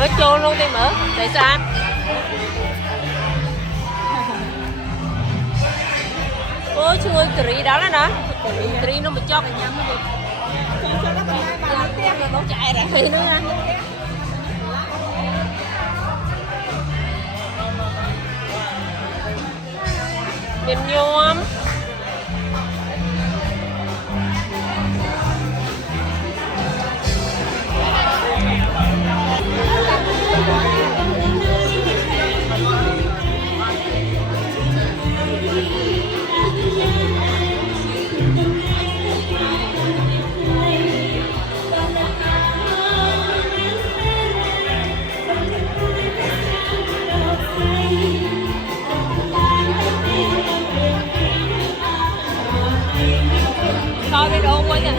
Mở chôn luôn đi mở. Tại sao? Ôi chui trì đó là nó. Trì nó mà cho cái nhắm nó đi. Cho nó còn lại tiếp rồi nó chạy ra nữa nè. Nhìn nhôm. Coi video quay nè.